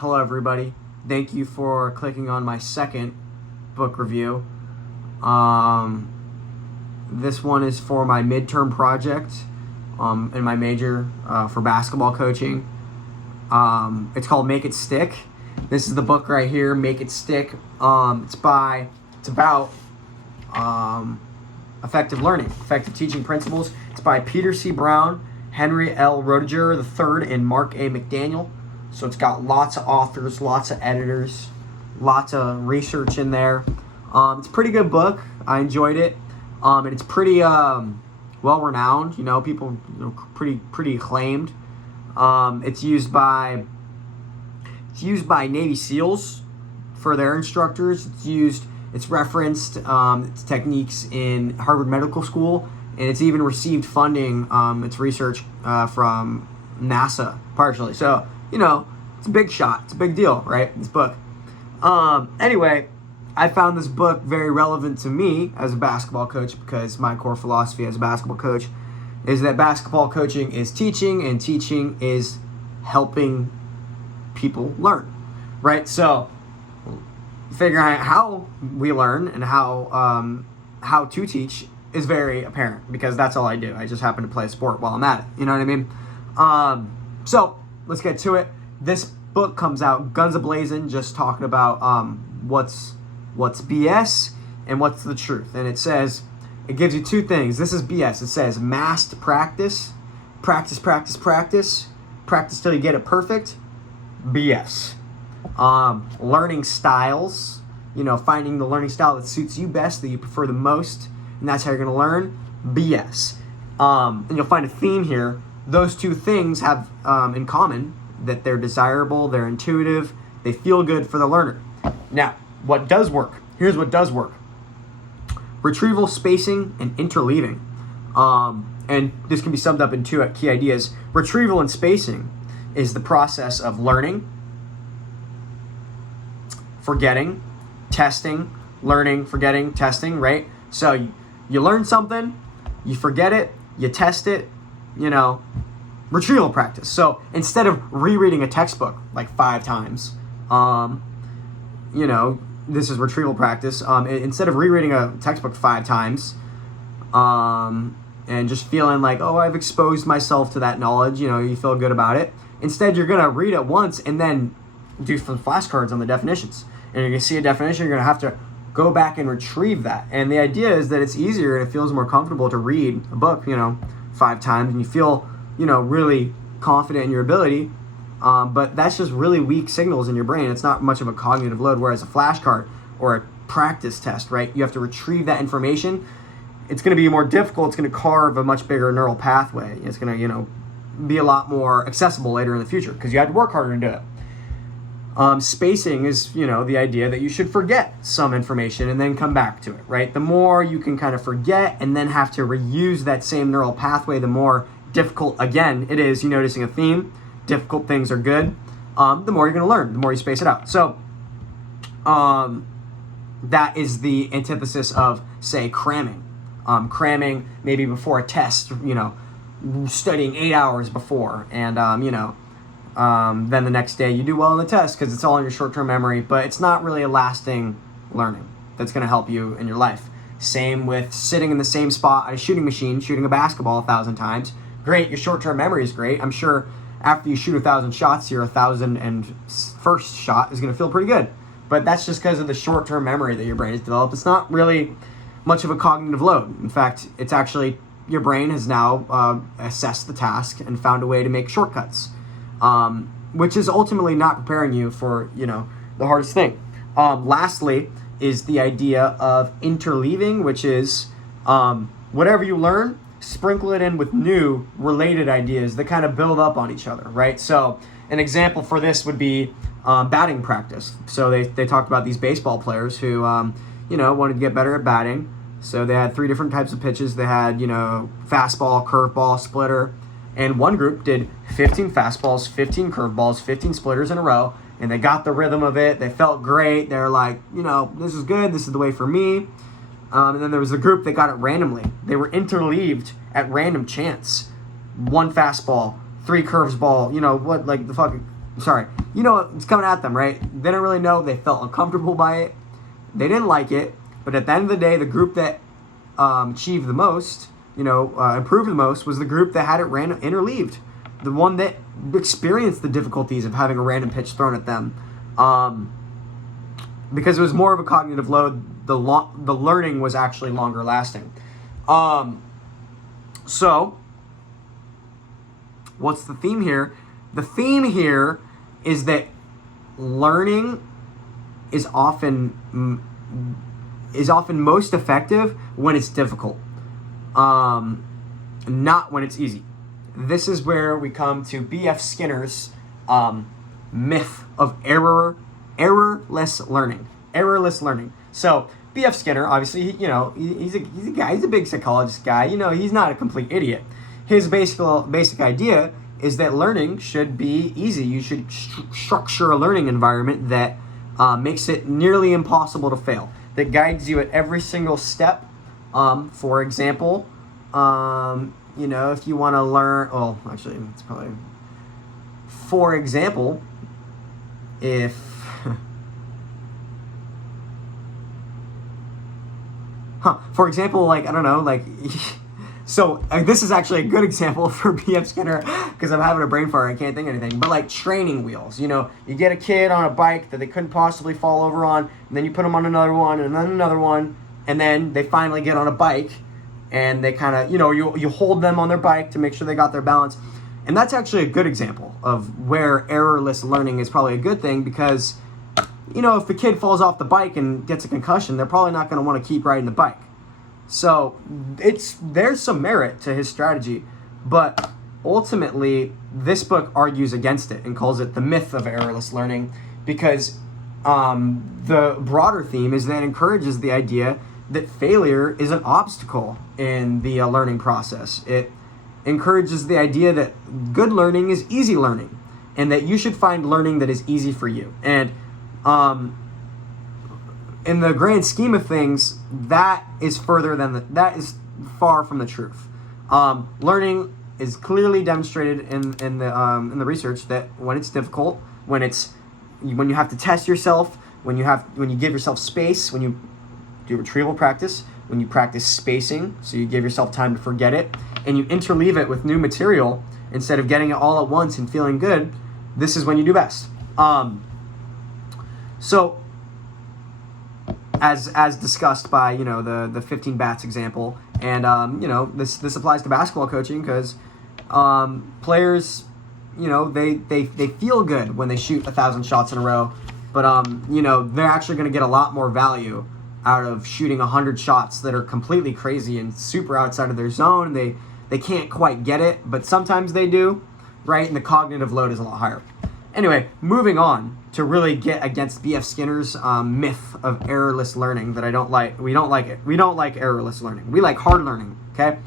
Hello, everybody. Thank you for clicking on my second book review. This one is for my midterm project in my major for basketball coaching. It's called Make It Stick. This is the book right here, Make It Stick. It's about effective learning, effective teaching principles. It's by Peter C. Brown, Henry L. Roediger III, and Mark A. McDaniel. So it's got lots of authors, lots of editors, lots of research in there. It's a pretty good book. I enjoyed it. And it's pretty well renowned. People pretty acclaimed. It's used by Navy SEALs for their instructors. It's referenced its techniques in Harvard Medical School, and it's even received funding. Its research from NASA partially. So it's a big shot. It's a big deal, right? This book. Anyway, I found this book very relevant to me as a basketball coach because my core philosophy as a basketball coach is that basketball coaching is teaching and teaching is helping people learn, right? So figuring out how we learn and how to teach is very apparent because that's all I do. I just happen to play a sport while I'm at it. You know what I mean? So let's get to it. This book comes out guns a-blazing, just talking about what's BS and what's the truth. And it gives you two things. This is BS. It says massed practice till you get it perfect. BS. Learning styles, finding the learning style that suits you best, that you prefer the most, and that's how you're going to learn. BS. And you'll find a theme here. Those two things have in common that they're desirable, they're intuitive, they feel good for the learner. Now, what does work? Here's what does work. Retrieval, spacing, and interleaving. And this can be summed up in two key ideas. Retrieval and spacing is the process of learning, forgetting, testing, learning, forgetting, testing, right? So you learn something, you forget it, you test it, retrieval practice. So instead of rereading a textbook like 5 times, this is retrieval practice. Instead of rereading a textbook 5 times, and just feeling like, oh, I've exposed myself to that knowledge, you feel good about it. Instead, you're going to read it once and then do some flashcards on the definitions. And you're going to see a definition, you're going to have to go back and retrieve that. And the idea is that it's easier and it feels more comfortable to read a book, 5 times, and you feel, really confident in your ability. But that's just really weak signals in your brain. It's not much of a cognitive load, whereas a flashcard or a practice test, right? You have to retrieve that information. It's going to be more difficult. It's going to carve a much bigger neural pathway. It's going to, be a lot more accessible later in the future because you had to work harder to do it. Spacing is, the idea that you should forget some information and then come back to it, right? The more you can kind of forget and then have to reuse that same neural pathway, the more difficult, again, it is. You're noticing a theme. Difficult things are good. The more you're going to learn, the more you space it out. So that is the antithesis of, say, cramming. Cramming maybe before a test, studying 8 hours before, and then the next day you do well on the test because it's all in your short-term memory, but it's not really a lasting learning that's going to help you in your life. Same with sitting in the same spot at a shooting machine, shooting a basketball 1,000 times. Great, your short-term memory is great. I'm sure after you shoot 1,000 shots, your 1,001st shot is going to feel pretty good. But that's just because of the short-term memory that your brain has developed. It's not really much of a cognitive load. In fact, it's actually your brain has now assessed the task and found a way to make shortcuts, which is ultimately not preparing you for, the hardest thing. Lastly is the idea of interleaving, which is whatever you learn, sprinkle it in with new related ideas that kind of build up on each other, right? So an example for this would be batting practice. So they talked about these baseball players who, wanted to get better at batting. So they had 3 different types of pitches. They had, fastball, curveball, splitter. And one group did 15 fastballs, 15 curveballs, 15 splitters in a row. And they got the rhythm of it. They felt great. They were like, this is good. This is the way for me. And then there was a group that got it randomly. They were interleaved at random chance. 1 fastball, 3 curveball, sorry, you know it's coming at them, right? They didn't really know. They felt uncomfortable by it. They didn't like it. But at the end of the day, the group that achieved the most, improved the most, was the group that had it interleaved. The one that experienced the difficulties of having a random pitch thrown at them. Because it was more of a cognitive load, the learning was actually longer lasting. So, what's the theme here? The theme here is that learning is often most effective when it's difficult, not when it's easy. This is where we come to B.F. Skinner's myth of errorless learning. Errorless learning. So B.F. Skinner, obviously, he's a guy. He's a big psychologist guy. He's not a complete idiot. His basic idea is that learning should be easy. You should structure a learning environment that makes it nearly impossible to fail, that guides you at every single step. For example, if you want to learn, it's probably, for example, so this is actually a good example for B.F. Skinner, because I'm having a brain fart, I can't think of anything, but like training wheels, you get a kid on a bike that they couldn't possibly fall over on, and then you put them on another one, and then another one, and then they finally get on a bike, and they kind of, you hold them on their bike to make sure they got their balance. And that's actually a good example of where errorless learning is probably a good thing, because if the kid falls off the bike and gets a concussion, they're probably not going to want to keep riding the bike. So there's some merit to his strategy, but ultimately this book argues against it and calls it the myth of errorless learning, because the broader theme is that it encourages the idea that failure is an obstacle in the learning process. It encourages the idea that good learning is easy learning, and that you should find learning that is easy for you. And in the grand scheme of things, that is far from the truth. Learning is clearly demonstrated in the research that when it's difficult, when you have to test yourself, when you give yourself space, when you do retrieval practice, when you practice spacing, so you give yourself time to forget it, and you interleave it with new material instead of getting it all at once and feeling good, this is when you do best. So, as discussed by the 15 bats example, and this applies to basketball coaching, because players they feel good when they shoot 1,000 shots in a row, but they're actually going to get a lot more value out of shooting 100 shots that are completely crazy and super outside of their zone. They can't quite get it, but sometimes they do, right? And the cognitive load is a lot higher. Anyway, moving on to really get against B.F. Skinner's myth of errorless learning that I don't like. We don't like it. We don't like errorless learning. We like hard learning, okay?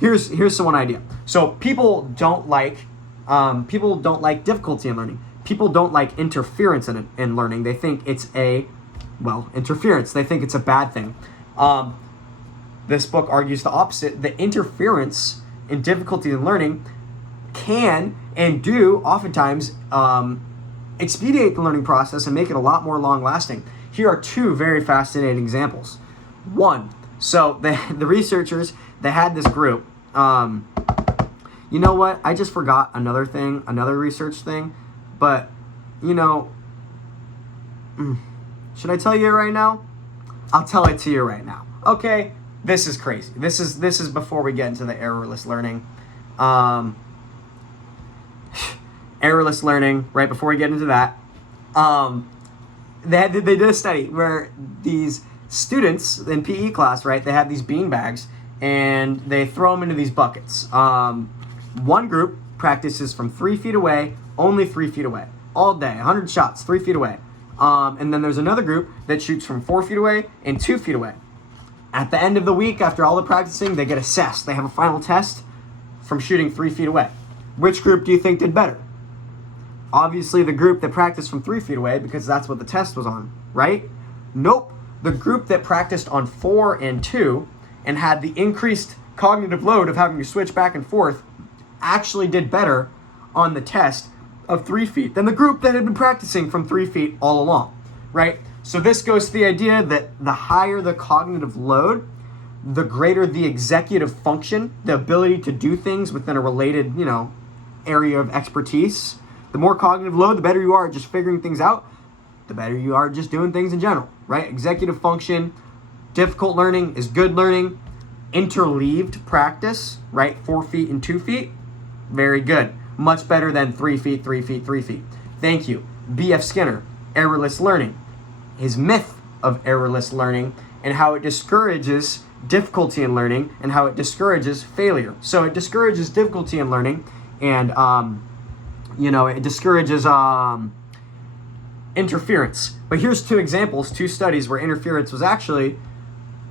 Here's one idea. So people don't like difficulty in learning. People don't like interference in learning. They think it's interference. They think it's a bad thing. This book argues the opposite. The interference in difficulty in learning can and do oftentimes expedite the learning process and make it a lot more long-lasting. Here are two very fascinating examples. One, so the researchers, they had this group. You know what? I just forgot another research thing, but should I tell you it right now? I'll tell it to you right now. Okay, this is crazy. This is before we get into the errorless learning. Errorless learning, right before we get into that, they did a study where these students in PE class, right, they have these bean bags and they throw them into these buckets. One group practices from 3 feet away, only 3 feet away, all day, 100 shots, 3 feet away. And then there's another group that shoots from 4 feet away and 2 feet away. At the end of the week, after all the practicing, they get assessed. They have a final test from shooting 3 feet away. Which group do you think did better? Obviously the group that practiced from 3 feet away, because that's what the test was on, right? Nope. The group that practiced on 4 and 2 and had the increased cognitive load of having to switch back and forth actually did better on the test of 3 feet than the group that had been practicing from 3 feet all along, right? So this goes to the idea that the higher the cognitive load, the greater the executive function, the ability to do things within a related, area of expertise. The more cognitive load, the better you are at just figuring things out, the better you are at just doing things in general, right? Executive function, difficult learning is good learning. Interleaved practice, right? 4 feet and 2 feet, very good. Much better than 3 feet, 3 feet, 3 feet. Thank you. B.F. Skinner, Errorless Learning. His myth of errorless learning and how it discourages difficulty in learning and how it discourages failure. So it discourages difficulty in learning and, it discourages interference. But here's 2 examples, 2 studies where interference was actually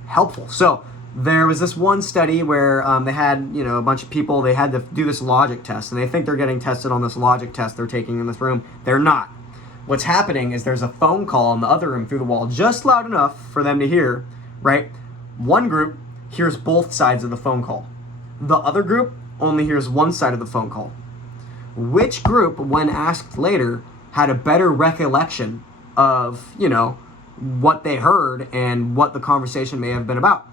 helpful. So there was this one study where they had, a bunch of people, they had to do this logic test, and they think they're getting tested on this logic test they're taking in this room. They're not. What's happening is there's a phone call in the other room through the wall, just loud enough for them to hear, right? One group hears both sides of the phone call. The other group only hears one side of the phone call. Which group, when asked later, had a better recollection of, what they heard and what the conversation may have been about?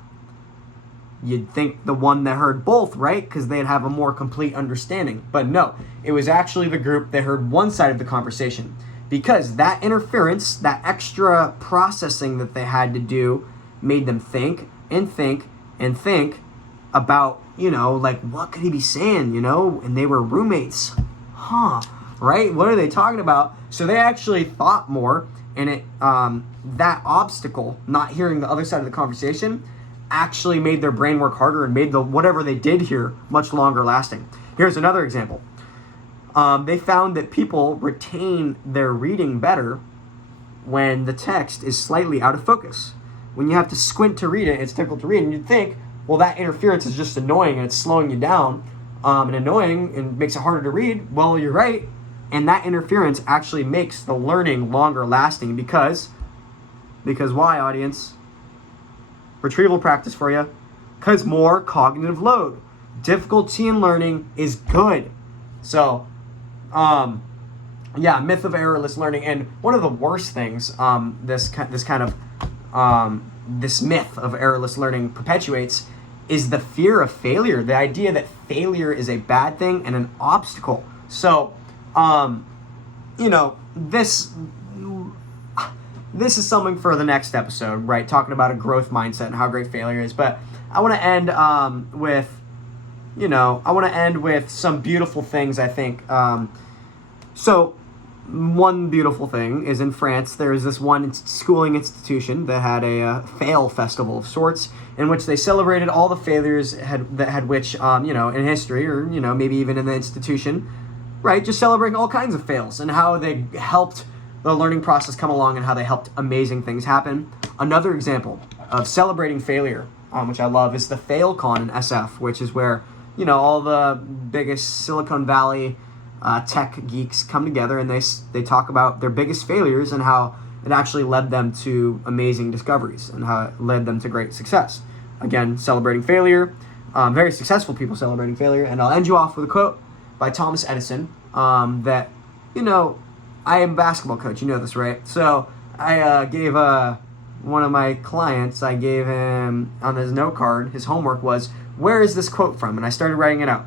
You'd think the one that heard both, right? Because they'd have a more complete understanding. But no, it was actually the group that heard one side of the conversation. Because that interference, that extra processing that they had to do, made them think and think and think about, what could he be saying, And they were roommates. Right? What are they talking about? So they actually thought more, and that obstacle, not hearing the other side of the conversation, actually made their brain work harder and made whatever they did hear much longer lasting. Here's another example. They found that people retain their reading better when the text is slightly out of focus. When you have to squint to read it, it's difficult to read, and you'd think, well, that interference is just annoying and it's slowing you down and annoying and makes it harder to read. Well, you're right, and that interference actually makes the learning longer lasting because why, audience? Retrieval practice for you. Because more cognitive load. Difficulty in learning is good. So, myth of errorless learning. And one of the worst things this myth of errorless learning perpetuates is the fear of failure. The idea that failure is a bad thing and an obstacle. So, this is something for the next episode, right? Talking about a growth mindset and how great failure is. But I want to end with some beautiful things, I think. So one beautiful thing is in France, there's this one schooling institution that had a fail festival of sorts in which they celebrated all the failures in history or, maybe even in the institution, right? Just celebrating all kinds of fails and how they helped the learning process come along and how they helped amazing things happen. Another example of celebrating failure, which I love, is the FailCon in SF, which is where, all the biggest Silicon Valley tech geeks come together and they talk about their biggest failures and how it actually led them to amazing discoveries and how it led them to great success. Again, celebrating failure, very successful people celebrating failure. And I'll end you off with a quote by Thomas Edison that, I am a basketball coach, you know this, right? So I gave one of my clients, I gave him on his note card, his homework was, where is this quote from? And I started writing it out.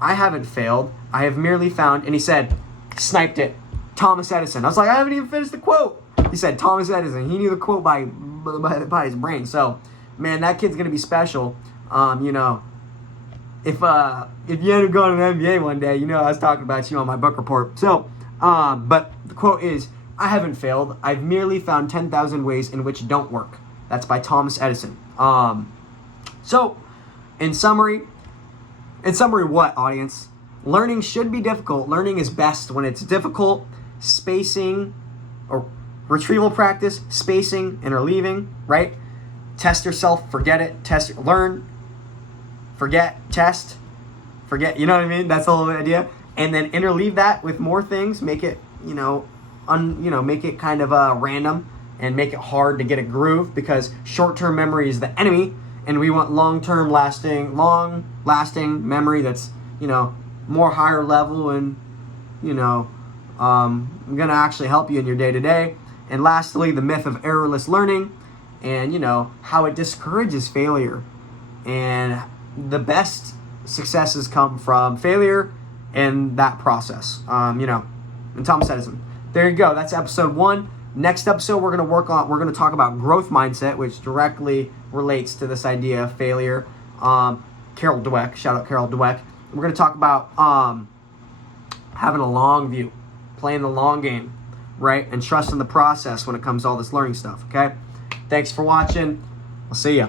I haven't failed, I have merely found, and he said, sniped it, Thomas Edison. I was like, I haven't even finished the quote. He said Thomas Edison. He knew the quote by his brain. So, man, that kid's going to be special. If you end up going to the NBA one day, I was talking about you on my book report. So, but the quote is, I haven't failed. I've merely found 10,000 ways in which don't work. That's by Thomas Edison. So, in summary, what, audience? Learning should be difficult. Learning is best when it's difficult. Spacing, or retrieval practice, spacing, interleaving, right? Test yourself, forget it, learn, forget, test, forget, you know what I mean? That's the whole idea. And then interleave that with more things, make it, make it kind of random and make it hard to get a groove because short-term memory is the enemy and we want long-lasting memory that's, more higher level and, going to actually help you in your day-to-day. And lastly, the myth of errorless learning and, how it discourages failure. And the best successes come from failure and that process, and Tom Edison. There you go. That's episode 1. Next episode, we're going to talk about growth mindset, which directly relates to this idea of failure. Carol Dweck, shout out Carol Dweck. We're going to talk about having a long view, playing the long game, right? And trusting the process when it comes to all this learning stuff, okay? Thanks for watching. I'll see ya.